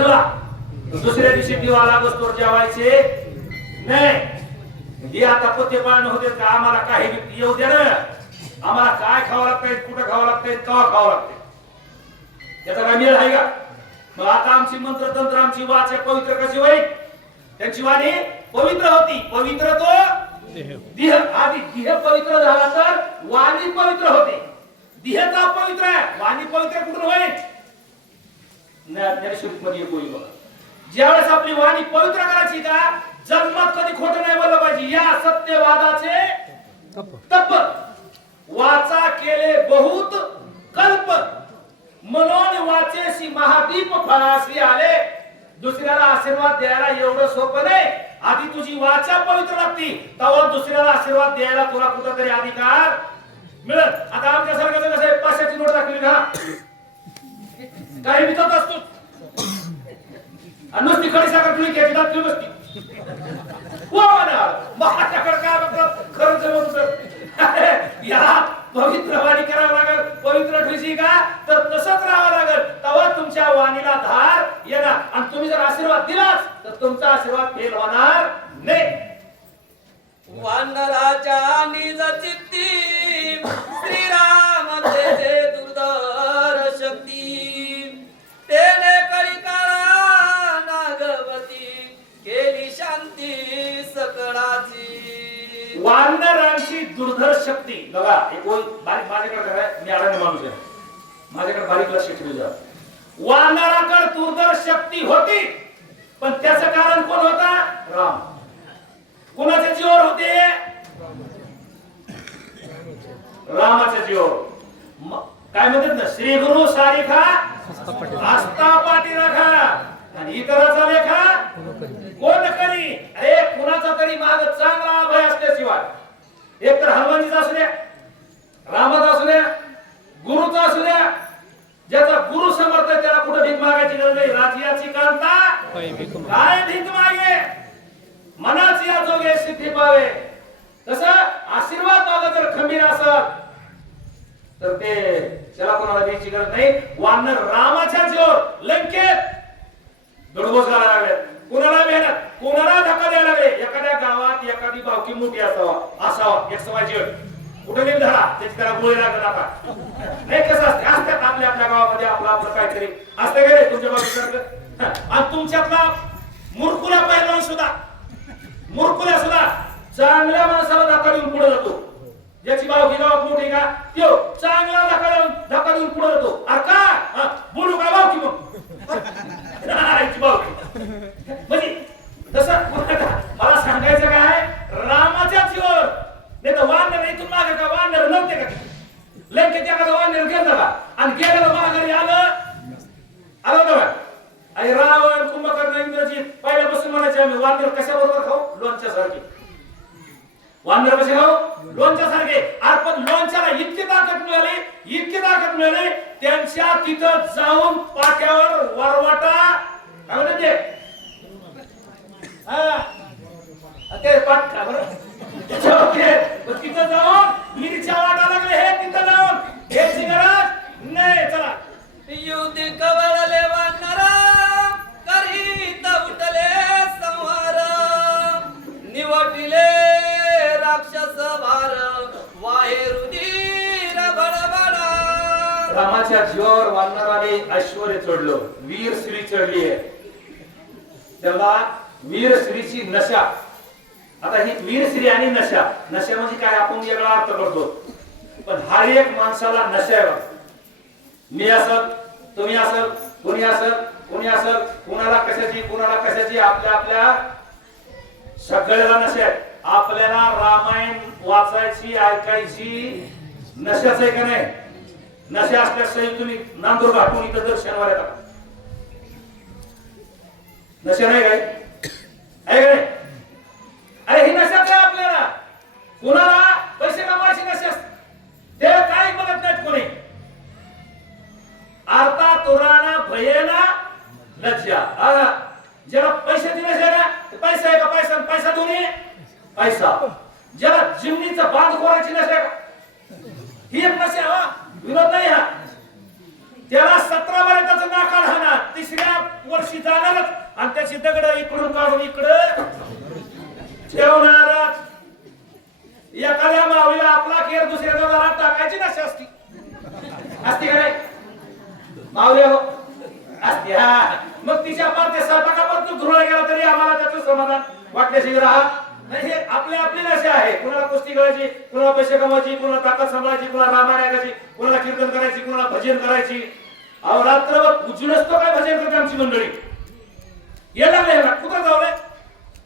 शिजला दुसऱ्या दिवशी दिवा लागोस्तोवर जेवायचे नाही. हे आता पोते पाळणं होते का आम्हाला काही येऊ द्या ना, आम्हाला काय खावं लागतंय, कुठं खावं लागतंय, केव्हा खावं लागतंय, त्याचा काय मेळ आहे का? मग आता आमची मंत्रतंत्र आमची वाच पवित्र कशी होईल? त्यांची वाणी पवित्र होती. पवित्र तो देह, आधी देह पवित्र झाला तर वाणी पवित्र होते. देहचा पवित्र आहे, वाणी पवित्र कुठून होईल? ज्ञानेश्वरीमध्ये बोली बघा, ज्यावेळेस आपली वाणी पवित्र करायची का जन्मात कधी खोटं नाही बोललं पाहिजे. या सत्यवादाचे तप वाचा केले बहुत कल्प, म्हणून वाचेसी महादीप फळासी आले. दुसऱ्याला आशीर्वाद द्यायला एवढं सोपं नाही. आधी तुझी वाचा पवित्र लागती, तेव्हा दुसऱ्याला आशीर्वाद द्यायला तुला कुठेतरी अधिकार मिळत. आता आमच्यासारखं कसं आहे, 500ची नोट दाखवली का काही विचारत असतो, नुसती खडी साखर तुला घ्यायची दात तुला बसती माझ्याकडे काय बघतात खरंच म्हणून या पवित्र वाणी करावं लागेल. पवित्र ठेवायची का तर तसंच राहावं लागेल, तेव्हा तुमच्या वाणीला धार येणार. आणि तुम्ही जर आशीर्वाद दिलाच तर तुमचा आशीर्वाद फेल होणार नाही. वानराच्या निज चित्ती श्रीराम तेजे दुर्धर शक्ती, तेने कळी काळा नागवती केली शांती सकळाची. वानरांची दुर्धर शक्ती बघा, एक बारीक माझ्याकडे काय, मी अडाणी माणूस आहे, माझ्याकडे बारीक लक्ष ठेवू द्या. वानराकडे दुर्धर शक्ती होती, पण त्याचं कारण कोण होता? राम. कोणाच्या जीवावर होते? रामाच्या जीवावर. काय म्हणतात ना, श्री गुरु सारिखा आस्था पाठी राखा आणि इतराचा लेखा कोण करी. अरे कुणाचा तरी माग चांगला अभय असल्याशिवाय, एक तर हनुमानजीचा असू द्या, रामाचा असू द्या, गुरुचा असू द्या, ज्याचा गुरु समर्थ आहे त्याला कुठे भीक मागायची गरज नाही. राजियाची कांता काय भीक मागे, मनाची या जोगे सिद्धी पावे. तसं आशीर्वाद मागत जर खंबीर असत तर ते त्याला कोणाला द्यायची गरज नाही. वानर रामाच्या जोर लंकेत दडगोस घालायला लागले, कोणाला मेहनत, कोणाला धक्का द्यायला लागले. एखाद्या गावात एखादी बावकी मोठी असावा एक समाज कुठे गेली धडा त्याची त्याला गोळी लागत आता नाही. कसं असते असतात आपल्या आपल्या गावामध्ये आपलं काहीतरी असते का रे तुमच्या बाजूला. आणि तुमच्यातला मूर्खुला पहिलवान सुद्धा, मूर्खुला सुद्धा चांगल्या माणसाला धक्का देऊन पुढे जातो. ज्याची बावकी गावात मोठी का तो चांगला धक्का देऊन पुढे जातो. अरे का बोलू का बावकी मग म्हणजे तसं मला सांगायचं काय, रामाच्या जीवर नाही तर वानर इथून मागे का वानर नव्हते का लंकेत एखादा वानर गेला का आणि गेलेलं माघारी आलं बघा. आणि रावण कुंभकर्ण इंद्रजित पहिल्यापासून म्हणायचे आम्ही वानर कशाबरोबर खाऊ? लोणच्या सारखे. वानर कसे खाऊ? लोणच्या सारखे. पण लोणच्याला इतकी ताकद मिळाली, इतकी ताकद मिळाली, त्यांच्या तिथं जाऊन पाट्यावर वरवाटा म्हणजे ते पाठ का बरं तिथं जाऊन मिरच्या वाटा लागले. हे तिथं जाऊन घ्यायची गरज नाही. चला युद्ध कवळले वानर करीत उठले संहार, निवटिले राक्षस भार वाहे रुधिर बडबडा. रामाच्या जीवावर वानराने ऐश्वर्य चढलं, वीर श्री चढली आहे. त्याला वीर श्रीची नशा. आता ही वीर श्री आणि नशा, नशा म्हणजे काय आपण वेगळा अर्थ करतो, पण हर एक माणसाला नशा आहे. मी असल, तुम्ही असल, कोणी असल, कोणी असल, कोणाला कशाची आपल्या आपल्या सगळ्याला नशा आहे. आपल्याला रामायण वाचायची ऐकायची नशाच आहे का नाही? नशा असल्यास तुम्ही नांदूर घाटून इथं दर्शनवर येतात. नशा नाही काय आहे का नाही? अरे ही नशाच आहे आपल्याला. कोणाला पैसे कमवायची नशा ते काही बघत नाहीत कोणी. आरता तुराना भयेना लज्जा. ज्याला पैशाची नशा ना, पैसा आहे का पैसा, पैसा दोन्ही पैसा. ज्याला जिमनीचा बांध खोरायची नशा का, ही एक नशा. विनोद नाही हा. त्याला 17 वर्षाचं नाकाल हाणार, तिसऱ्या वर्षी जाणारच आणि त्याची दगड इकडून काढून इकडं ठेवणारच. एखाद्या माऊलीला आपला केर दुसऱ्याच्या दारात टाकायची नशी असती का नाही माऊली हो असते. हा मग तिच्या पारते स्वयंपाकापासून धुळा गेला तरी आम्हाला त्याचं समाधान वाटल्याशिवाय राहा नाही. हे आपली आपली नशा आहे. कुणाला कुस्ती करायची, कुणाला पैसे कमवायची, कुणाला ताकद सांभाळायची, कुणाला रामायण ऐकायची, कुणाला कीर्तन करायची, कुणाला भजन करायची. अहो रात्रभर उजून असतो काय भजन करते आमची मंडळी. ये लागले ह्याला कुठं जावलंय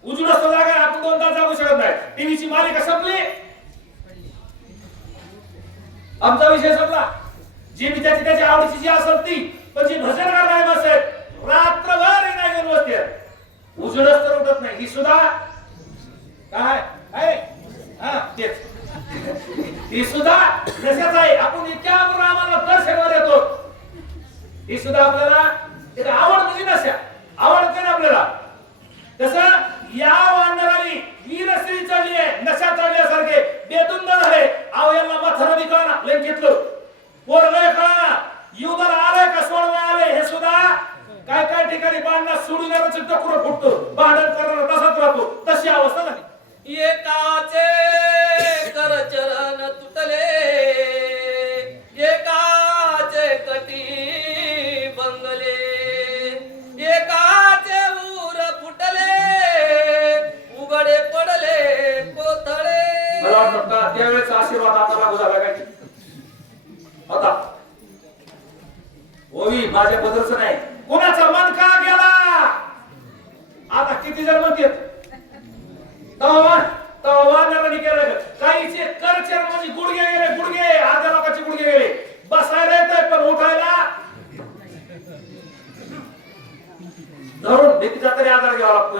उजून असतो जागा आपण 2 तास जाऊ शकत नाही. टीव्हीची मालिका संपली, आमचा विषय संपला. जी त्याची त्याची आवडीची जी असेल ती, पण जी भजन करणारी बसेल रात्रभर नाही घेऊन बसते, उजळच तर उठत नाही. ही सुद्धा काय आहे हा तेच ही सुद्धा नशाच आहे. आपण इतक्या आम्हाला दर्शनावर येतो, ही सुद्धा आपल्याला आवड म्हणजे नशा आवडते ना आपल्याला. तसं या वानराली वीरश्री चढली आहे, नशा चढल्यासारखे बेधुंद झाले. अहो यांना मथारा बी कळना, लंकेतलं पोरलंय कळना, युद्धाला आलंय का सोडवा आलंय हे सुद्धा काय काय ठिकाणी बांधला सोडून टकुरं फुटतो, भांडण करणार तसाच राहतो. तशी अवस्था झाली. एकाचे करचरण तुटले, एकाचे कटी बंगले, एकाचे ऊर फुटले, उघडे पडले कोथळे. मला वाटतं त्यावेळेचा आशीर्वाद आता लागू झाला काय होता. ओवी माझ्या बदलच नाही, कोणाचा मन का गेला. आता किती जण म्हणतात तवानी केलं काहीचे करचर म्हणजे गुडघे गेले, गुडघे अर्ध्या लोकांचे गुडघे गेले. बसायला येतंय पण उठायला धरून भीतीचा तरी आधार घ्यावा लागतो.